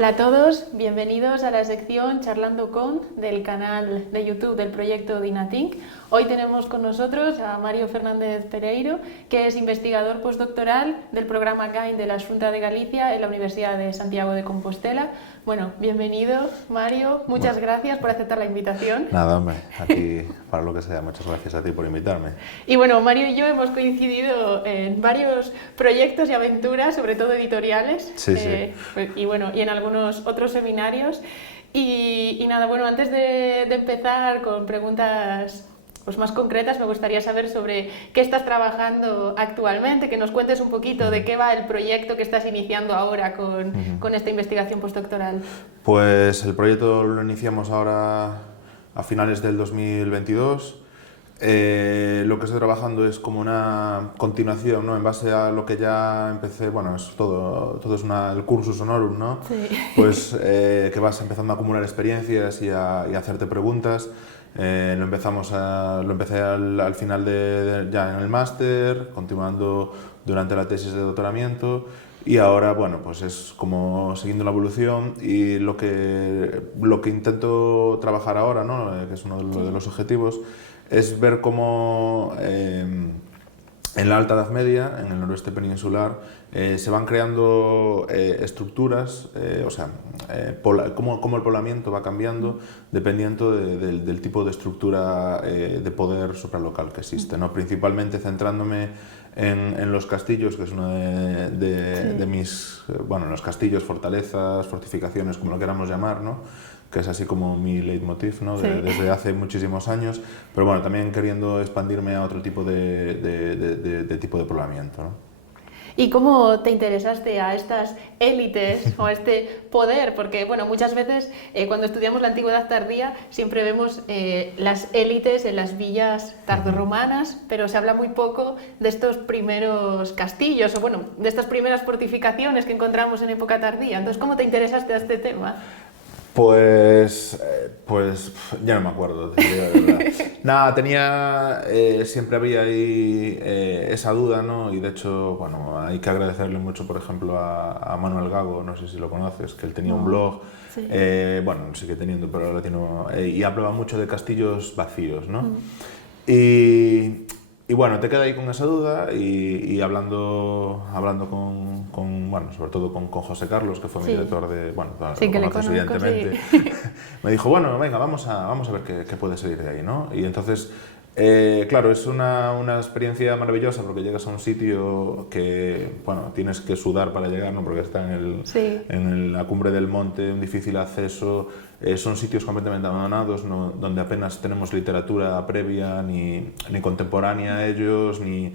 Hola a todos, bienvenidos a la sección Charlando con del canal de YouTube del proyecto Dinatinc. Hoy tenemos con nosotros a Mario Fernández Pereiro, que es investigador postdoctoral del programa GAIN de la Xunta de Galicia en la Universidad de Santiago de Compostela. Bueno, bienvenido Mario, muchas gracias por aceptar la invitación. Nada, hombre, aquí para lo que sea, muchas gracias a ti por invitarme. Y bueno, Mario y yo hemos coincidido en varios proyectos y aventuras, sobre todo editoriales, Sí, sí. y bueno, y en algunos otros seminarios. Y nada, bueno, antes de empezar con preguntas pues más concretas, me gustaría saber sobre qué estás trabajando actualmente, que nos cuentes un poquito de qué va el proyecto que estás iniciando ahora con esta investigación postdoctoral. Pues el proyecto lo iniciamos ahora a finales del 2022. Lo que estoy trabajando es como una continuación, ¿no? En base a lo que ya empecé, bueno, es todo es el cursus honorum, ¿no? Sí. Pues que vas empezando a acumular experiencias y a hacerte preguntas. Lo empecé al final ya en el máster, continuando durante la tesis de doctoramiento. Y ahora, bueno, pues es como siguiendo la evolución y lo que intento trabajar ahora, ¿no? Que es uno de los objetivos, es ver cómo en la Alta Edad Media, en el noroeste peninsular, se van creando estructuras, cómo el poblamiento va cambiando dependiendo del tipo de estructura de poder supralocal que existe, ¿no? Principalmente centrándome en los castillos, que es uno de mis, los castillos, fortalezas, fortificaciones, como lo queramos llamar, ¿no? Que es así como mi leitmotiv, ¿no? Desde hace muchísimos años, pero bueno, también queriendo expandirme a otro tipo de tipo de poblamiento, ¿no? ¿Y cómo te interesaste a estas élites o a este poder? Porque bueno, muchas veces cuando estudiamos la antigüedad tardía siempre vemos las élites en las villas tardorromanas, pero se habla muy poco de estos primeros castillos o bueno, de estas primeras fortificaciones que encontramos en época tardía. Entonces, ¿cómo te interesaste a este tema? Pues ya no me acuerdo, de verdad. Nada, siempre había ahí esa duda, ¿no? Y de hecho, bueno, hay que agradecerle mucho, por ejemplo, a Manuel Gago, no sé si lo conoces, que él tenía un blog, Sí. bueno, sigue teniendo, pero ahora tiene, y hablaba mucho de castillos vacíos, ¿no? Mm. Y bueno, te queda ahí con esa duda y hablando bueno, sobre todo con José Carlos, que fue mi director de, bueno, Sí, lo que le conoces conozco, evidentemente, sí. me dijo, bueno, venga, vamos a ver qué puede salir de ahí, ¿no? Y entonces, claro, es una experiencia maravillosa porque llegas a un sitio que, bueno, tienes que sudar para llegar, ¿no? Porque está Sí. en la cumbre del monte, un difícil acceso, son sitios completamente abandonados, ¿no? Donde apenas tenemos literatura previa ni contemporánea a ellos, ni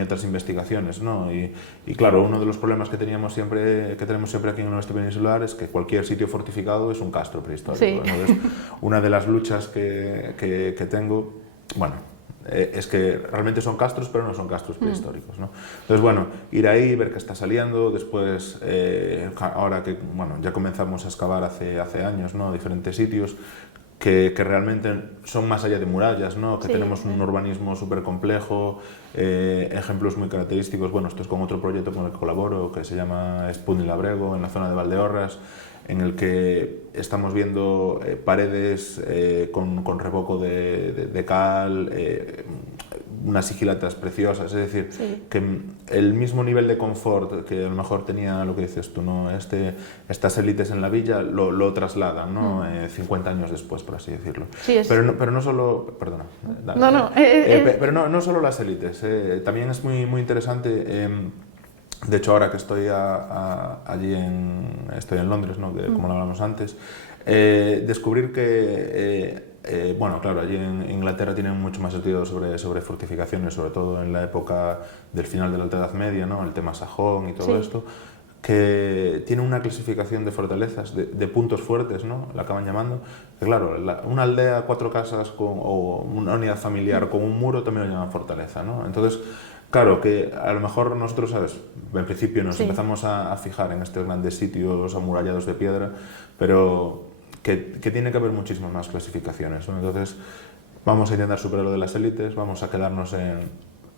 otras investigaciones, ¿no? Y claro, uno de los problemas que tenemos siempre aquí en el oeste peninsular es que cualquier sitio fortificado es un castro prehistórico. Sí. Entonces, una de las luchas que tengo, bueno, es que realmente son castros, pero no son castros prehistóricos, ¿no? Entonces, bueno, ir ahí, ver qué está saliendo, después, ahora que, bueno, ya comenzamos a excavar hace años, ¿no? Diferentes sitios que realmente son más allá de murallas, ¿no? Que Sí, tenemos un urbanismo súper complejo, ejemplos muy característicos, bueno, esto es con otro proyecto con el que colaboro, que se llama Espun y Labrego, en la zona de Valdeorras, en el que estamos viendo paredes con revoco de cal, unas sigilatas preciosas, es decir, que el mismo nivel de confort que a lo mejor tenía lo que dices tú, ¿no? Estas élites en la villa lo trasladan, ¿no? 50 años después, por así decirlo. Sí, es... Pero no solo, perdona, dale, No. pero no solo las élites, también es muy interesante. De hecho, ahora que estoy estoy en Londres, ¿no? Como lo hablamos antes, descubrir que, bueno, claro, allí en Inglaterra tienen mucho más estudio sobre fortificaciones, sobre todo en la época del final de la Alta Edad Media, ¿no? El tema sajón y todo esto, que tiene una clasificación de fortalezas, de puntos fuertes, ¿no? La acaban llamando. Que claro, una aldea, 4 casas o una unidad familiar con un muro también lo llaman fortaleza, ¿no? Entonces, claro, que a lo mejor nosotros, ¿sabes? En principio nos empezamos a fijar en estos grandes sitios amurallados de piedra, pero que tiene que haber muchísimas más clasificaciones, ¿no? Entonces, vamos a intentar superar lo de las élites, vamos a quedarnos en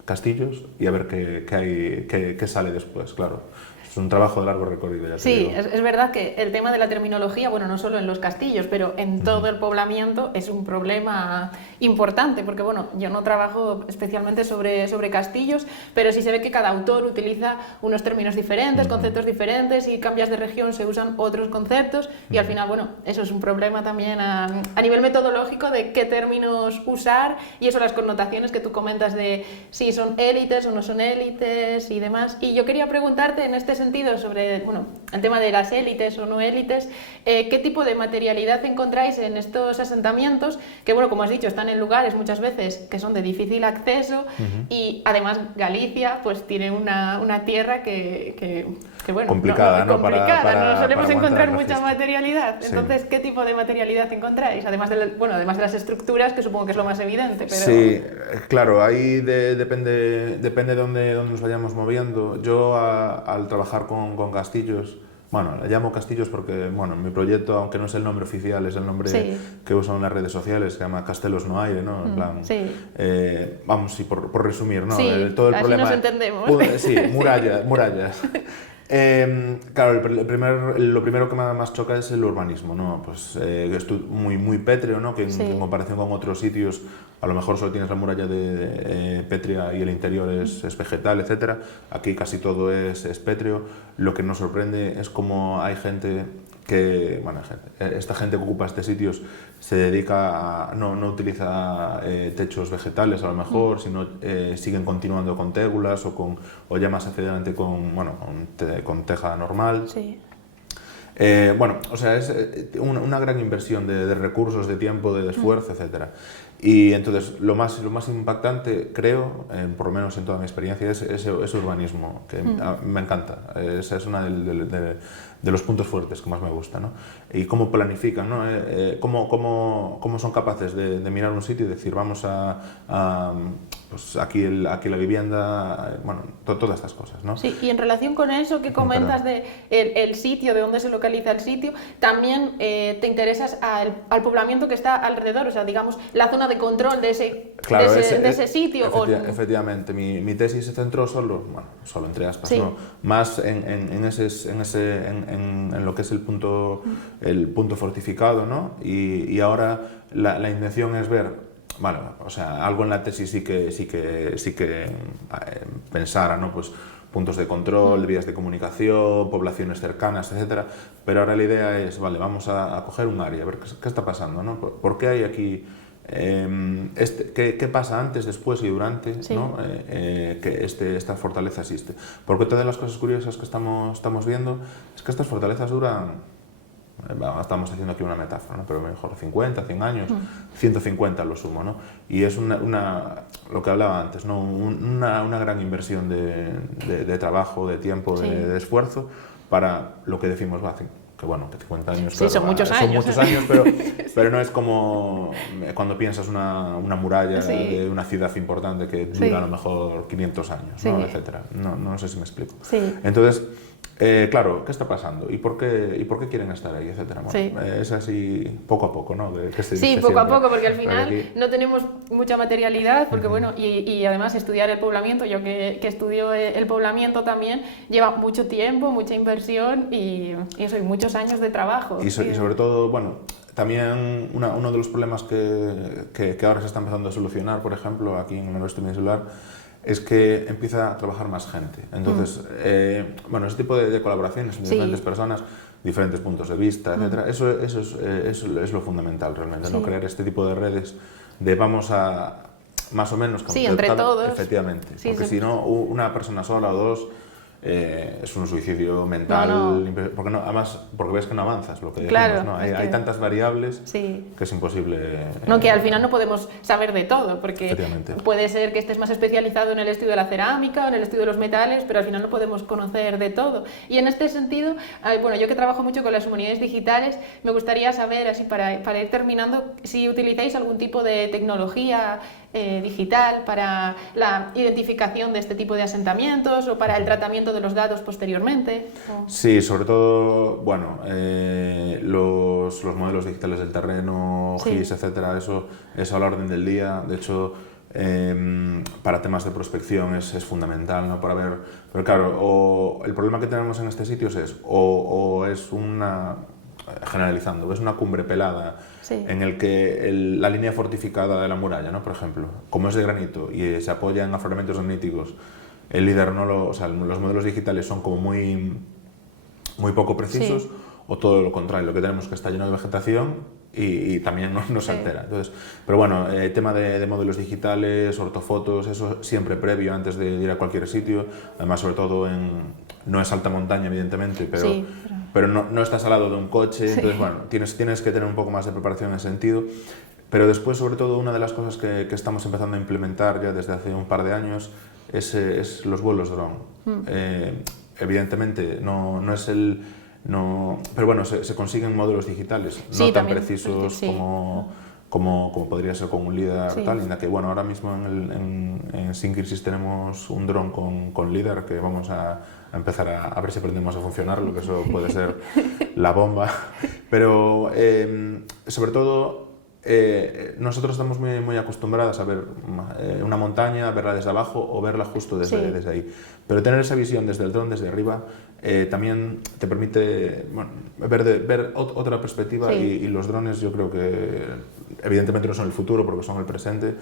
castillos y a ver qué sale después, claro. es un trabajo de largo recorrido, ya te Sí, digo. es verdad que el tema de la terminología, bueno, no solo en los castillos, pero en todo el poblamiento es un problema importante, porque bueno, yo no trabajo especialmente sobre castillos, pero sí se ve que cada autor utiliza unos términos diferentes, conceptos diferentes, y cambias de región se usan otros conceptos, y al final, bueno, eso es un problema también a nivel metodológico de qué términos usar, y eso, las connotaciones que tú comentas de si son élites o no son élites y demás. Y yo quería preguntarte en este sentido sobre, bueno, el tema de las élites o no élites, ¿qué tipo de materialidad encontráis en estos asentamientos? Que, bueno, como has dicho, están en lugares muchas veces que son de difícil acceso, y además Galicia pues tiene una tierra que bueno, complicada, ¿no? No solemos para encontrar aguantar el mucha registro. materialidad. Sí. Entonces, ¿qué tipo de materialidad encontráis? Además de, bueno, además de las estructuras, que supongo que es lo más evidente, pero... Sí, claro, ahí depende de dónde nos vayamos moviendo. Yo al trabajar con castillos, bueno, le llamo castillos porque, bueno, mi proyecto, aunque no es el nombre oficial, es el nombre que uso en las redes sociales, se llama Castelos no Aire, ¿no? En plan, vamos, sí, por resumir, ¿no? Sí, todo el así problema, nos entendemos. Sí, murallas. Claro, lo primero que más choca es el urbanismo, ¿no? Pues es muy pétreo, ¿no? Que en comparación con otros sitios, a lo mejor solo tienes la muralla de pétrea y el interior es vegetal, etcétera. Aquí casi todo es pétreo. Lo que nos sorprende es cómo hay gente que, bueno, esta gente que ocupa estos sitios se dedica a, no utiliza techos vegetales a lo mejor, sino siguen continuando con tégulas o ya más hacia adelante con teja normal. Sí. Bueno, o sea, es una gran inversión de recursos, de tiempo, de esfuerzo, etcétera. Y entonces lo más impactante, creo, por lo menos en toda mi experiencia, es ese urbanismo, que me encanta. Esa es una de los puntos fuertes que más me gusta, ¿no? Y cómo planifican, ¿no? Cómo son capaces de mirar un sitio y decir, vamos pues aquí la vivienda, bueno, todas estas cosas, ¿no? Sí, y en relación con eso que comentas de el sitio, de dónde se localiza el sitio, también te interesas al poblamiento que está alrededor, o sea, digamos, la zona de control de ese, claro, de ese sitio. Efectivamente, mi tesis se centró solo entre aspas, ¿no? Más en lo que es el punto fortificado, ¿no? Y ahora la intención es ver, bueno, o sea, algo en la tesis sí que pensara, ¿no? Pues puntos de control, vías de comunicación, poblaciones cercanas, etcétera. Pero ahora la idea es, vale, vamos a coger un área, a ver qué está pasando, ¿no? ¿Por qué hay aquí? ¿Qué pasa antes, después y durante, ¿no? Que esta fortaleza existe? Porque todas las cosas curiosas que estamos viendo es que estas fortalezas duran, estamos haciendo aquí una metáfora, ¿no? Pero mejor 50, 100 años, 150 lo sumo, ¿no? Y es lo que hablaba antes, ¿no? Una gran inversión de trabajo, de tiempo, de esfuerzo para lo que decimos, que bueno, que 50 años, sí, claro, son muchos años, pero no es como cuando piensas una muralla de una ciudad importante que dura a lo mejor 500 años, ¿no? Etcétera. No sé si me explico. Entonces, claro, ¿qué está pasando? ¿Y por qué quieren estar ahí? Etcétera. Bueno, es así poco a poco, ¿no? Poco a poco, porque al final no tenemos mucha materialidad, porque bueno, y además estudiar el poblamiento, yo que estudio el poblamiento también, lleva mucho tiempo, mucha inversión y eso, y muchos años de trabajo. Y sobre todo, bueno, también uno de los problemas que ahora se está empezando a solucionar, por ejemplo, aquí en la Universidad Peninsular, es que empieza a trabajar más gente. Entonces, bueno, ese tipo de colaboraciones entre diferentes personas, diferentes puntos de vista, etcétera, eso es lo fundamental realmente, ¿no? Crear este tipo de redes de vamos a más o menos entre todos. Efectivamente, porque si no, una persona sola o dos es un suicidio mental, porque ves que no avanzas, lo que decimos, ¿no? Hay tantas variables que es imposible. Que al final no podemos saber de todo, porque puede ser que estés más especializado en el estudio de la cerámica o en el estudio de los metales, pero al final no podemos conocer de todo. Y en este sentido, bueno, yo que trabajo mucho con las humanidades digitales, me gustaría saber, así para ir terminando, si utilizáis algún tipo de tecnología digital para la identificación de este tipo de asentamientos o para el tratamiento de los datos posteriormente. Sí, sobre todo, bueno, los modelos digitales del terreno, GIS, etcétera, eso es a la orden del día. De hecho, para temas de prospección es fundamental, ¿no? Para ver, pero claro, el problema que tenemos en este sitio es o es una, generalizando, es una cumbre pelada en el que la línea fortificada de la muralla, ¿no? Por ejemplo, como es de granito y se apoya en afloramientos graníticos, el líder o sea, los modelos digitales son como muy poco precisos, o todo lo contrario, lo que tenemos que está lleno de vegetación y también nos altera. Entonces, pero bueno, tema de modelos digitales, ortofotos, eso siempre previo antes de ir a cualquier sitio, además sobre todo no es alta montaña evidentemente, pero no estás al lado de un coche, entonces bueno, tienes que tener un poco más de preparación en ese sentido. Pero después, sobre todo, una de las cosas que estamos empezando a implementar ya desde hace un par de años es los vuelos dron. Evidentemente no es pero bueno, se consiguen módulos digitales, no tan precisos como podría ser con un LiDAR tal, en la que bueno, ahora mismo en Syncrisys tenemos un dron con LiDAR que vamos a empezar a ver si aprendemos a funcionarlo, que eso puede ser la bomba, pero sobre todo nosotros estamos muy acostumbrados a ver una montaña, verla desde abajo o verla justo desde ahí. Pero tener esa visión desde el dron, desde arriba, también te permite ver otra perspectiva y los drones yo creo que evidentemente no son el futuro porque son el presente,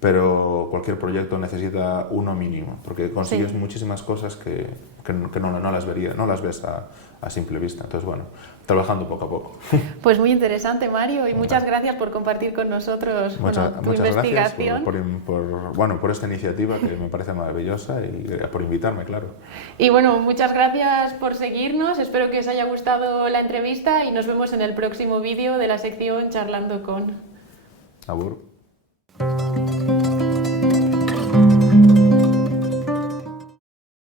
pero cualquier proyecto necesita uno mínimo porque consigues muchísimas cosas que no las ves a simple vista. Entonces, bueno, trabajando poco a poco. Pues muy interesante, Mario, y muchas gracias por compartir con nosotros tu investigación. Gracias por esta iniciativa que me parece maravillosa y por invitarme, claro. Y bueno, muchas gracias por seguirnos, espero que os haya gustado la entrevista y nos vemos en el próximo vídeo de la sección Charlando con. Agur.